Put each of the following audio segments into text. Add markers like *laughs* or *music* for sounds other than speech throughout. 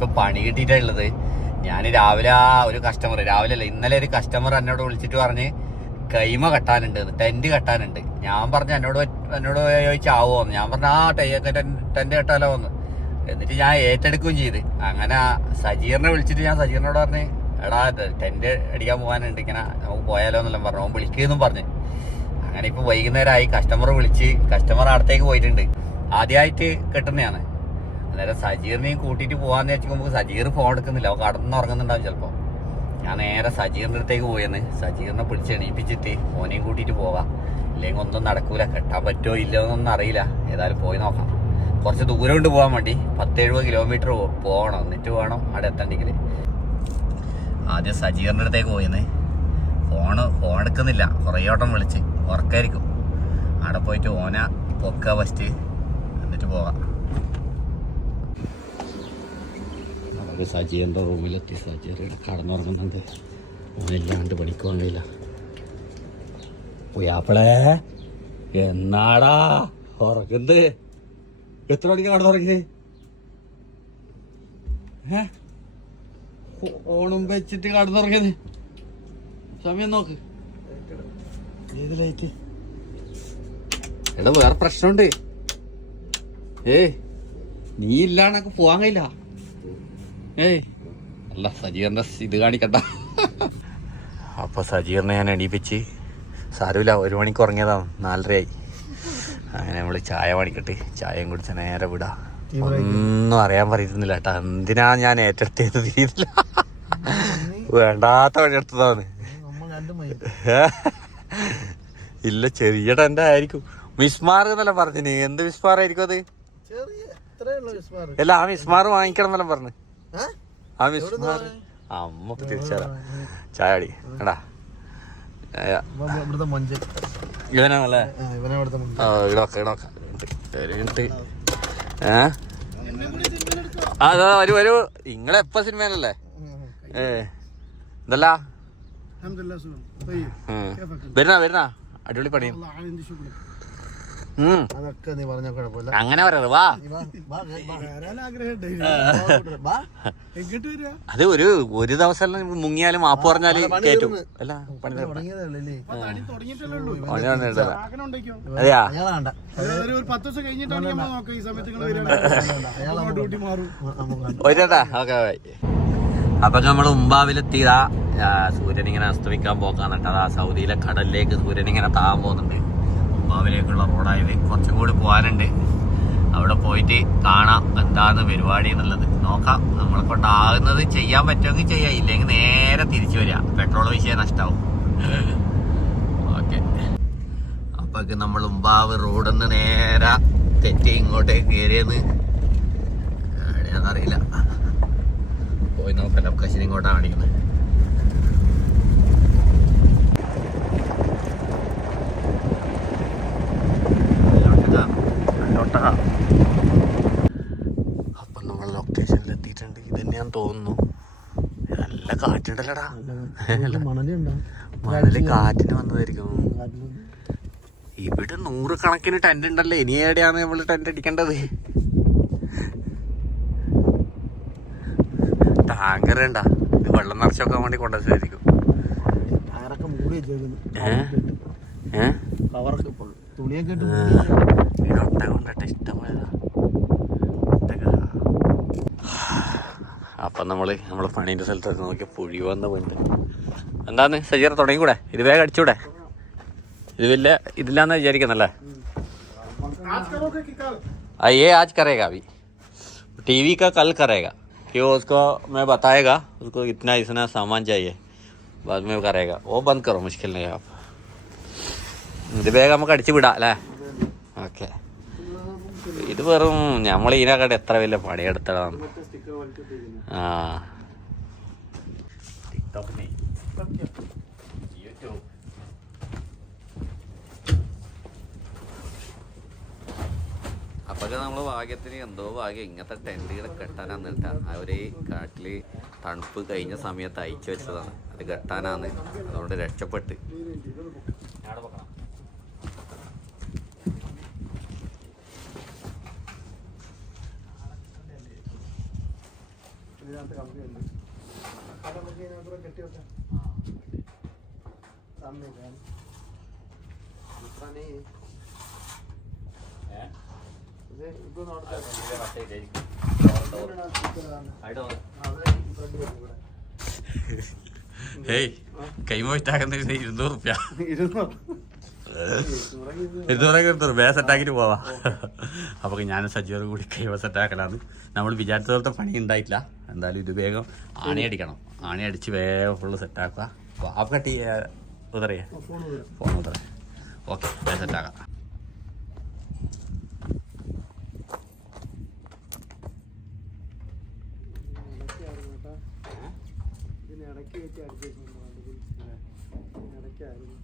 ഞാനിപ്പോ പണി കിട്ടിയിട്ടുള്ളത്. ഞാൻ രാവിലെ ഒരു കസ്റ്റമർ രാവിലെ അല്ല ഇന്നലെ ഒരു കസ്റ്റമർ എന്നോട് വിളിച്ചിട്ട് പറഞ്ഞ് കൈമ കെട്ടാനുണ്ട് ടെന്റ് കെട്ടാനുണ്ട്. ഞാൻ പറഞ്ഞു എന്നോട് എന്നോട് ചോദിച്ചാവോ ഞാൻ പറഞ്ഞു ആ ടൈയൊക്കെ ടെന്റ് കെട്ടാലോ എന്ന്. എന്നിട്ട് ഞാൻ ഏറ്റെടുക്കുകയും ചെയ്ത്. അങ്ങനെ സജീറിനെ വിളിച്ചിട്ട് ഞാൻ സജീറിനോട് പറഞ്ഞ് എടാ ടെന്റ് അടിക്കാൻ പോകാനുണ്ട് ഇങ്ങനെ നമുക്ക് പോയാലോ എന്നെല്ലാം പറഞ്ഞു. അവൻ വിളിക്കുമെന്നും പറഞ്ഞു. അങ്ങനെ ഇപ്പൊ വൈകുന്നേരമായി കസ്റ്റമർ വിളിച്ച് കസ്റ്റമർ അടുത്തേക്ക് പോയിട്ടുണ്ട്. ആദ്യമായിട്ട് കെട്ടുന്നതാണ്. അന്നേരം സജീറിനെയും കൂട്ടിയിട്ട് പോകാന്ന് വെച്ചുമ്പോൾ സജീർ ഫോൺ എടുക്കുന്നില്ല. അവ കടന്നുറങ്ങുന്നുണ്ടാവും ചിലപ്പോ. ഞാൻ നേരെ സജീറിന്റെ അടുത്തേക്ക് പോയെന്ന്. സജീറിനെ പിടിച്ച് എണീപ്പിച്ചിട്ട് ഓനെയും കൂട്ടിയിട്ട് പോകാം ഇല്ലെങ്കിൽ ഒന്നും നടക്കൂല. കെട്ടാൻ പറ്റുമോ ഇല്ലയോ എന്നൊന്നും അറിയില്ല. ഏതായാലും പോയി നോക്കാം. കുറച്ച് ദൂരം കൊണ്ട് പോകാൻ വേണ്ടി പത്തെഴുപത് കിലോമീറ്റർ പോകണം എന്നിട്ട് വേണം അവിടെ എത്തണ്ടെങ്കിൽ ആദ്യം സജീറിന്റെ അടുത്തേക്ക് പോയെന്ന്. ഫോണ് ഫോൺ എടുക്കുന്നില്ല. കുറേ ഓട്ടം വിളിച്ച്. ഉറക്കായിരിക്കും. അവിടെ പോയിട്ട് ഓന പൊക്ക ഫസ്റ്റ് എന്നിട്ട് പോകാം നമുക്ക് സജീറിന്റെ റൂമിലെത്തി. സജീറിയുടെ കടന്നുറങ്ങുന്നുണ്ട്. ഓനില്ലാണ്ട് പണിക്ക് പോകാൻ കഴിയില്ല എന്നാടാ ഉറക്കുന്നത് എത്ര മണിക്ക് കടന്നുറങ്ങിയത് ഏ? ഓണം വെച്ചിട്ട് കടന്നുറങ്ങിയത് സമയം നോക്ക്. ഏത് ലൈറ്റ്? എടാ വേറെ പ്രശ്നമുണ്ട്. ഏ നീ ഇല്ലാണ്ടൊക്കെ പോവാൻ കഴിയില്ല. ഏയ്. അല്ല സജീറിന്റെ ഇത് കാണിക്കണ്ട. അപ്പൊ സജീറിനെ ഞാൻ എണീപ്പിച്ച് സാരമില്ല ഒരു മണിക്ക് ഉറങ്ങിയതാണ് നാലരയായി. അങ്ങനെ നമ്മൾ ചായ പണിക്കട്ട് ചായയും കുടിച്ച നേരെ വിടാ. ഒന്നും അറിയാൻ പറയുന്നില്ല കേട്ടാ. എന്തിനാ ഞാൻ ഏറ്റെടുത്തത് തീരില്ല വേണ്ടാത്ത വഴി എടുത്തതാണ്. ഇല്ല ചെറിയട എന്റെ ആയിരിക്കും. മിസ്മാർ എന്നല്ല പറഞ്ഞു എന്ത് മിസ്മാർ ആയിരിക്കും അത്? അല്ല ആ മിസ്മാർ വാങ്ങിക്കണം എന്നെല്ലാം പറഞ്ഞു. അമ്മ തിരിച്ചാടാ ചായ അടി എടാ ഇവനാണല്ലേ? ഇടവക്ക എന്തല്ല വരുന്ന വരുന്ന. അടിപൊളി പണിയും. അതൊക്കെ നീ പറഞ്ഞ കുഴപ്പമില്ല. അങ്ങനെ പറയാറ് വാ. അത് ഒരു ഒരു ദിവസം മുങ്ങിയാലും മാപ്പ് പറഞ്ഞാൽ കേറ്റും. അല്ല പണി അതെയാ? ഒരേട്ടാ ഓക്കെ അപ്പൊ നമ്മൾ മുമ്പാവിലെത്തിയതാ സൂര്യൻ ഇങ്ങനെ അസ്തമിക്കാൻ പോക്കാന്നിട്ട് അതാ സൗദിയിലെ കടലിലേക്ക് സൂര്യൻ ഇങ്ങനെ താഴാൻ പോകുന്നുണ്ട് മുമ്പാവിലേക്കുള്ള റോഡായത് കുറച്ചും കൂടി പോകാനുണ്ട് അവിടെ പോയിട്ട് കാണാം എന്താണ് പരിപാടി എന്നുള്ളത്. നോക്കാം നമ്മളെ കൊണ്ടാകുന്നത് ചെയ്യാൻ പറ്റുമെങ്കിൽ ചെയ്യാം. ഇല്ലെങ്കിൽ നേരെ തിരിച്ചു വരിക. പെട്രോൾ വിഷയം നഷ്ടാവും. ഓക്കെ. അപ്പൊക്ക് നമ്മൾ ഉമ്പാവ് റോഡിൽ നിന്ന് നേരെ തെറ്റി ഇങ്ങോട്ടേക്ക് കയറിയെന്ന്. എവിടെയാണെന്നറിയില്ല. പോയി നോക്കാം. ലൊക്കേഷൻ ഇങ്ങോട്ടാണ് കാണിക്കുന്നത്. അപ്പം നമ്മൾ ലൊക്കേഷനിൽ എത്തിയിട്ടുണ്ട് ഇത് തന്നെയാന്ന് തോന്നുന്നു. നല്ല കാറ്റുണ്ടല്ലടാ. മണൽ കാറ്റിന് വന്നതായിരിക്കും. ഇവിടെ നൂറുകണക്കിന് ടെന്റ് ഉണ്ടല്ലോ ഇനി എവിടെയാണ് നമ്മൾ ടെന്റ് അടിക്കേണ്ടത്? ടാങ്കർ ഉണ്ടാ ഇത് വെള്ളം നിറച്ച് വെക്കാൻ വേണ്ടി കൊണ്ടുവച്ചായിരിക്കും ഏഹ് മൂടി വെച്ചേക്കുന്നു ഏ? ഏ? കവറൊക്കെ ഇപ്പോൾ തുണിയൊക്കെ ഇട്ട് ആ, ഈ ഒട്ടകം കൊണ്ടിട്ട് ഇഷ്ടമായതാ ഒട്ടക. അപ്പൊ നമ്മള് നമ്മള് പണീന്റെ സ്ഥലത്ത് നോക്കിയ പുഴി വന്ന പോയിന്റ് എന്താന്ന് സജീർ തുടങ്ങിക്കൂടെ ഇത് വേഗം അടിച്ചൂടെ ഇത് വലിയ ഇതില്ലാന്ന് വിചാരിക്കുന്നല്ലേ आज करोगे कि कल आ, ये आज करेगा अभी टीवी का कल करेगा कि वो उसको मैं बताएगा उसको इतना इतना सामान चाहिए बाद में वो करेगा वो बंद करो मुश्किल नहीं है आप ഇത് വേഗം നമുക്ക് അടിച്ചു വിടാം അല്ലേ? ഓക്കെ. ഇത് വെറും നമ്മൾ ഇതിനകത്ത് എത്ര വലിയ പണിയെടുത്തതാണ്. ആ. അപ്പൊക്കെ നമ്മൾ ഭാഗ്യത്തിന് എന്തോ ഭാഗ്യം. ഇങ്ങനത്തെ ടെന്റുകൾ കെട്ടാനാന്ന് കേട്ടാ അവർ കാട്ടിൽ തണുപ്പ് കഴിഞ്ഞ സമയത്ത് അയച്ചു വെച്ചതാണ്. അത് കെട്ടാനാന്ന്. അതുകൊണ്ട് രക്ഷപ്പെട്ട്. ഇതിനകത്ത് കമ്പി ഉണ്ട് അത് നമുക്ക് ഇതിനകത്തൂടെ കെട്ടി വെക്കാം. സമയമില്ല ഇത്രേ ഇത് ഇത് നടത്താം ഹേയ് കൈമ വിറ്റാക്കുന്ന ഇരുന്നൂറ് റുപ്യ. ഇരുന്നൂറ്. ഇരുന്നൂറൊക്കെ എടുത്തു വേ സെറ്റാക്കിട്ട് പോവാ. അപ്പൊ ഞാൻ സജീവം കൂടി കൈവ സെറ്റാക്കലാന്ന് നമ്മൾ വിചാരിച്ച പണി ഉണ്ടായിട്ടില്ല. എന്തായാലും ഇത് വേഗം ആണി അടിക്കണം. ആണി അടിച്ച് വേഗം ഫുള്ള് സെറ്റാക്കുക വാപ്പ് കട്ടി ഉതറിയ? ഫോൺ ഉതറ ഓക്കെ വേ സെറ്റാക്കാം ഇതിന് ഇടയ്ക്ക് വെച്ച് അടിച്ചു ഇടയ്ക്കായിരുന്നു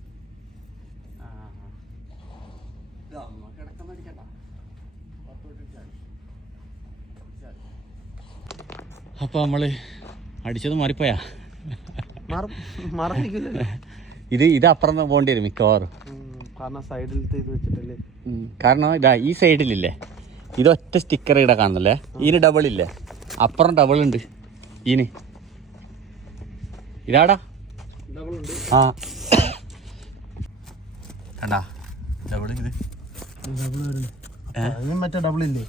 അപ്പൊ നമ്മൾ അടിച്ചത് മാറിപ്പോയാ? ഇത് ഇത് അപ്പുറം പോകേണ്ടി വരും മിക്കവാറും. കാരണം സൈഡിലത്തെ ഇത് വെച്ചിട്ടല്ലേ? കാരണം ഇതാ ഈ സൈഡിലില്ലേ? ഇതൊറ്റ ഒറ്റ സ്റ്റിക്കർ ഇവിടെ കാണുന്നല്ലേ? ഇതിന് ഡബിൾ ഇല്ലേ? അപ്പുറം ഡബിൾ ഉണ്ട്. ഇതിന്. ഇതാടാ. ഡബിൾ ഉണ്ട്. ആ. കണ്ടാ? ഡബിൾ ഇത്. ഡബിൾ വരുന്നു ഏ? അതിനും മറ്റേ ഡബിൾ ഇല്ലേ?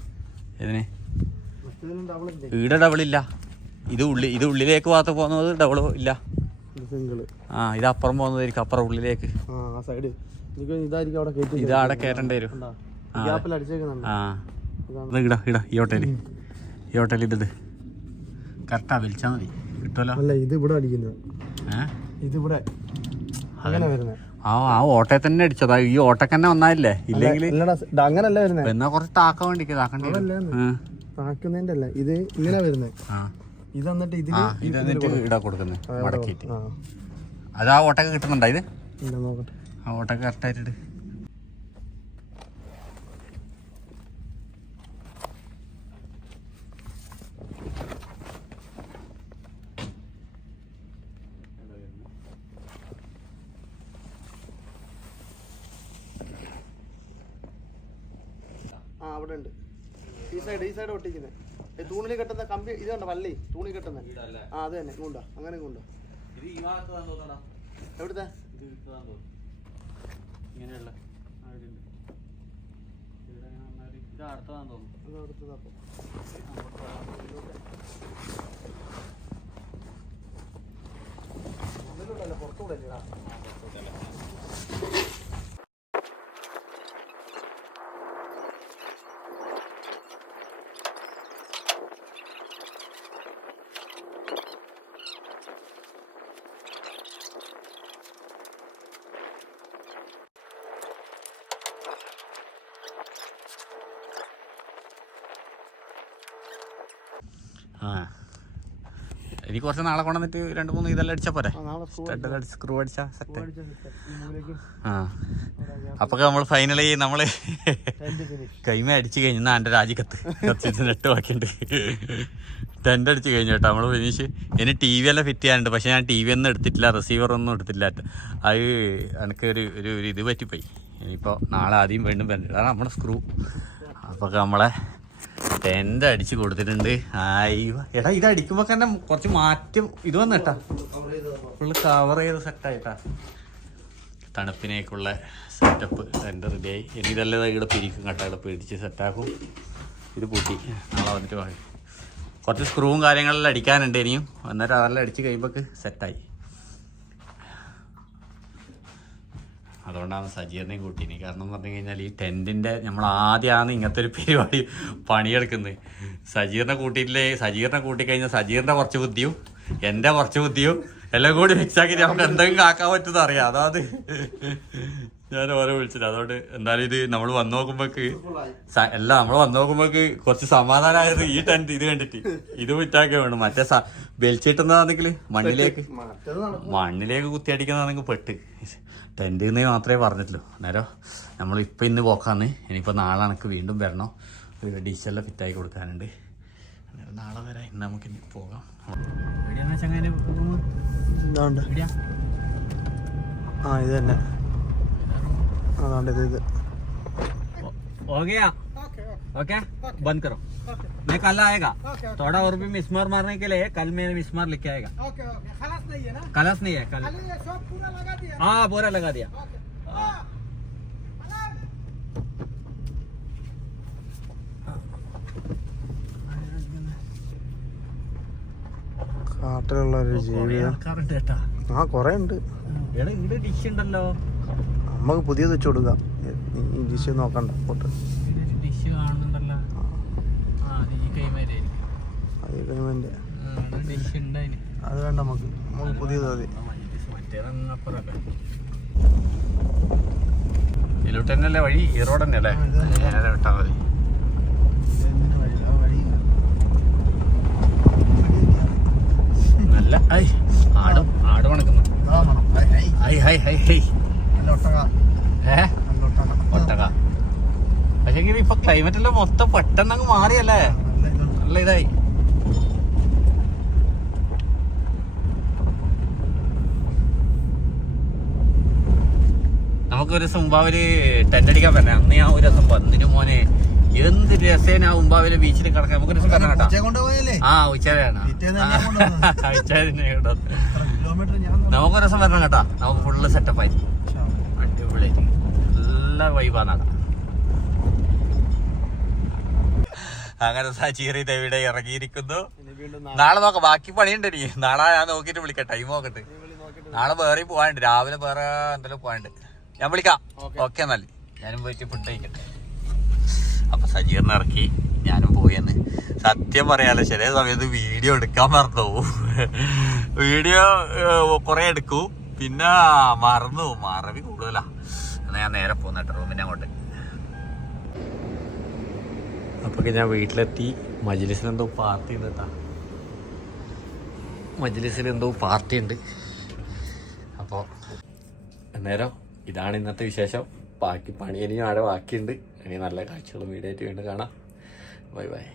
ഇവിടെ ഇത് ഉള്ളി ഇത് ഉള്ളിലേക്ക് ഭാഗത്ത് പോകുന്നത് ഡബിൾ ഇല്ല. ആ ഇത് അപ്പുറം പോകുന്നതായിരിക്കും. അപ്പുറം ഉള്ളിലേക്ക്. ഇത് അവിടെ കയറ്റേണ്ടി വരും. ആ. ഇടാ ഇടാ ഈ ഹോട്ടലിൽ ഈ ഹോട്ടലിൽ ഇതിട് കറക്റ്റാ വലിച്ചാൽ മതി. കിട്ടുമല്ലോ? അല്ല ഇത് ഇവിടെ അടിക്കുന്നത്. ഏ? ഇത് ഇവിടെ. അങ്ങനെ വരുന്നത്. ആ ആ ഓട്ടയെ തന്നെ അടിച്ചതാ. ഈ ഓട്ടക്ക് തന്നെ വന്നാലേ ഇല്ലെങ്കിൽ അങ്ങനല്ല വരുന്നത് എന്നാ കുറച്ച് താക്ക വേണ്ടി താക്കണ്ടി. താക്കുന്നതിന്റെ അല്ല ഇത് ഇങ്ങനെ വരുന്നത് ഇത് എന്നിട്ട് ആ ഇതിൽ ഇത് എന്നിട്ട് ഇടാ കൊടുക്കുന്നത് മടക്കിയിട്ട്. അത് ആ ഓട്ടൊക്കെ കിട്ടുന്നുണ്ടോ ഇത്? ആ ഓട്ടക്ക് കറക്റ്റായിട്ട് ആ അവിടെ ഉണ്ട് ഈ സൈഡ് ഈ സൈഡ് ഒട്ടിക്കുന്നത് തൂണിൽ കെട്ടുന്ന കമ്പി ഇത് കണ്ട വള്ളി തൂണി കെട്ടുന്നത് ആ അത് തന്നെ. കൊണ്ടോ അങ്ങനെ കൊണ്ടോ എവിടുത്തെ? ഇങ്ങനെയുള്ള ഇത് അടുത്തതാന്ന് തോന്നുന്നു. അടുത്തത് പുറത്തൂടെ അല്ലേടാ? ആ. ഇനി കുറച്ച് നാളെ കൊണ്ടുവന്നിട്ട് രണ്ട് മൂന്ന് ഇതെല്ലാം അടിച്ചാ പോരെ. സ്ക്രൂ അടിച്ചാ. സെറ്റ് ആ. അപ്പൊ നമ്മൾ ഫൈനലി നമ്മൾ. കൈമ അടിച്ചു കഴിഞ്ഞു. എന്നാ എന്റെ രാജിക്കത്ത്. കുറച്ച് നെട്ട് ബാക്കിയുണ്ട്. ടെന്റ് അടിച്ചു കഴിഞ്ഞു കേട്ടോ. നമ്മൾ ഫിനിഷ് ഇനി ടി വി എല്ലാം ഫിറ്റ് ചെയ്യാനുണ്ട്. പക്ഷെ ഞാൻ ടി വി ഒന്നും എടുത്തിട്ടില്ല. റിസീവർ ഒന്നും എടുത്തില്ല അത് എനിക്ക് ഒരു ഒരു ഇത് പറ്റിപ്പോയി. ഇനിയിപ്പോൾ നാളെ ആദ്യം വീണ്ടും വരണ്ട. നമ്മുടെ സ്ക്രൂ അപ്പോൾ നമ്മളെ ടെന്റ് അടിച്ച് കൊടുത്തിട്ടുണ്ട്. ആയിവ എടാ ഇത് അടിക്കുമ്പോൾ തന്നെ കുറച്ച് മാറ്റം ഇത് വന്നിട്ടാ. ഫുള്ള് കവർ ചെയ്ത് സെറ്റായിട്ടാ തണുപ്പിനേക്കുള്ള സെറ്റപ്പ് എന്റെ റെഡിയായി ഇനി ഇതെല്ലാം ഇവിടെ പിരിക്കും കേട്ടോ. ഇവിടെ പിടിച്ച് സെറ്റാക്കും ഇത് പൂട്ടി. നാളെ വന്നിട്ട് കുറച്ച് സ്ക്രൂവും കാര്യങ്ങളെല്ലാം അടിക്കാനുണ്ട് ഇനിയും. എന്നിട്ട് അതെല്ലാം അടിച്ച് കഴിയുമ്പോൾ സെറ്റായി അതുകൊണ്ടാണ് സജീറിനെയും കൂട്ടിനി. കാരണം എന്ന് പറഞ്ഞു കഴിഞ്ഞാൽ ഈ ടെന്റിന്റെ നമ്മൾ ആദ്യമാണ് ഇങ്ങനത്തെ ഒരു പരിപാടി പണിയെടുക്കുന്നത്. സജീറിനെ കൂട്ടിയിട്ടില്ലേ? സജീറിനെ കൂട്ടിക്കഴിഞ്ഞാൽ സജീറിന്റെ കുറച്ച് ബുദ്ധിയും എന്റെ കുറച്ച് ബുദ്ധിയും എല്ലാം കൂടി മിക്സ് ആക്കി നമുക്ക് എന്തെങ്കിലും ആക്കാൻ പറ്റുമെന്ന് അറിയാം. അതാത് ഞാൻ ഓരോ വിളിച്ചില്ല അതുകൊണ്ട് എന്തായാലും ഇത് നമ്മൾ വന്നു നോക്കുമ്പോക്ക് അല്ല നമ്മൾ വന്നു നോക്കുമ്പോക്ക് കുറച്ച് സമാധാനമായത് ഈ ടെന്റ് ഇത് കണ്ടിട്ട്. ഇത് വിറ്റാക്കി വേണം. മറ്റേ ബെൽച്ചിട്ടുന്നതാണെങ്കിൽ മണ്ണിലേക്ക്. മണ്ണിലേക്ക് കുത്തി മണ്ണിലേക്ക് കുത്തിയടിക്കുന്നതാണെങ്കിൽ പെട്ട്. ടെന്റ് എന്ന് മാത്രമേ പറഞ്ഞിട്ടുള്ളൂ. അന്നേരം ഇപ്പൊ ഇന്ന് പോക്കാന്ന്. ഇനിയിപ്പോൾ നാളെ എനിക്ക് വീണ്ടും വരണം. ഒരു ഡിഷെല്ലാം ഫിറ്റായി കൊടുക്കാനുണ്ട്. നാളെ വരെ. ഇന്ന് നമുക്ക് ഇനി പോകാം. ആ ഇത് തന്നെ അതാണ്ട് ഇത് ഇത് ഓക്കെയാ ഓക്കെ ओके बंद करो मैं कल आएगा थोड़ा और भी मिसमार मारने के लिए कल मेरे मिसमार लेके आएगा ओके ओके खलास नहीं है ना कलस नहीं है कल खाली ये सब पूरा लगा दिया हाँ पूरा लगा दिया കാട്ടിലുള്ള ഒരു ജീവിതം ആൾക്കാരുണ്ട് കേട്ടാ ആ കൊറേ ഉണ്ട് എടാ ഇവിടെ ഡിഷ് ഉണ്ടല്ലോ നമുക്ക് പുതിയത് വെച്ച് കൊടുക്കാം. ഈ ഡിഷ് നോക്കണ്ട പോട്ട്. അത് വേണ്ട നമുക്ക്. നമുക്ക് പുതിയത് മതി. ഇതിലോട്ട് തന്നെയല്ലേ വഴി? ഈ റോഡ് തന്നെയല്ലേ നേരെ വിട്ടാൽ മതി നല്ല ഐ ആടും ആട് മണക്കുന്നു ഐ ഹൈ ഹൈ ഹൈ ഏ ഒട്ടക പക്ഷേ ഇപ്പൊ ക്ലൈമറ്റ് എല്ലാം മൊത്തം പെട്ടെന്ന് അങ്ങ് മാറിയല്ലേ? നല്ല ഇതായി. നമുക്കൊരു ദിവസം ഉമ്പാവിൽ ടെന്റ് അടിക്കാൻ പറ്റേ അന്ന് ഞാൻ ഒരു ദിവസം പന്തിന് മോനെ എന്ത് രസേന ആ ഉമ്പാവിലെ ബീച്ചിൽ കിടക്കാൻ? നമുക്കൊരു ദിവസം പറഞ്ഞ കേട്ടോ. ആ ഉച്ചയാണ് *laughs* നമുക്കൊരു ദിവസം വരണം കേട്ടോ. നമുക്ക് ഫുള്ള് സെറ്റപ്പ് ആയി. അടിപൊളി. നല്ല വൈബാണ് അങ്ങനെ സജീറി ദേവിയുടെ ഇറങ്ങിയിരിക്കുന്നു. നാളെ. നോക്കാം. ബാക്കി പണിയുണ്ട് നീ നാളെ ഞാൻ നോക്കിട്ട് വിളിക്കാം. ടൈം നോക്കട്ടെ. നാളെ വേറെ പോകാനുണ്ട് രാവിലെ വേറെ എന്തെങ്കിലും പോകാനുണ്ട് ഞാൻ വിളിക്കാം. Okay. ഓക്കെ എന്നാൽ. ഞാനും പോയിട്ട് ഫുഡ് കഴിക്കട്ടെ. അപ്പൊ സജീറിനെ ഇറക്കി. ഞാനും പോയെന്ന് സത്യം പറയാലോ ചില സമയത്ത് വീഡിയോ എടുക്കാൻ മറന്നു വീഡിയോ കുറെ എടുക്കൂ. പിന്നെ മറന്നു മറവി കൂടുതലാ. എന്നാ ഞാൻ നേരെ പോകുന്ന കേട്ടോ. റൂമിനെ അങ്ങോട്ട്. അപ്പൊ ഞാൻ വീട്ടിലെത്തി. മജ്ലിസിനെന്തോ പാർട്ടി ഉണ്ട് കേട്ടാ പാർട്ടി ഉണ്ട്. അപ്പോൾ അന്നേരം ഇതാണ് ഇന്നത്തെ വിശേഷം. ബാക്കി പണി ഇനിയും ആടെ ബാക്കിയുണ്ട്. ഇനി നല്ല കാഴ്ചകളും വീഡിയോ ആയിട്ട് വീണ്ടും കാണാം. Bye bye.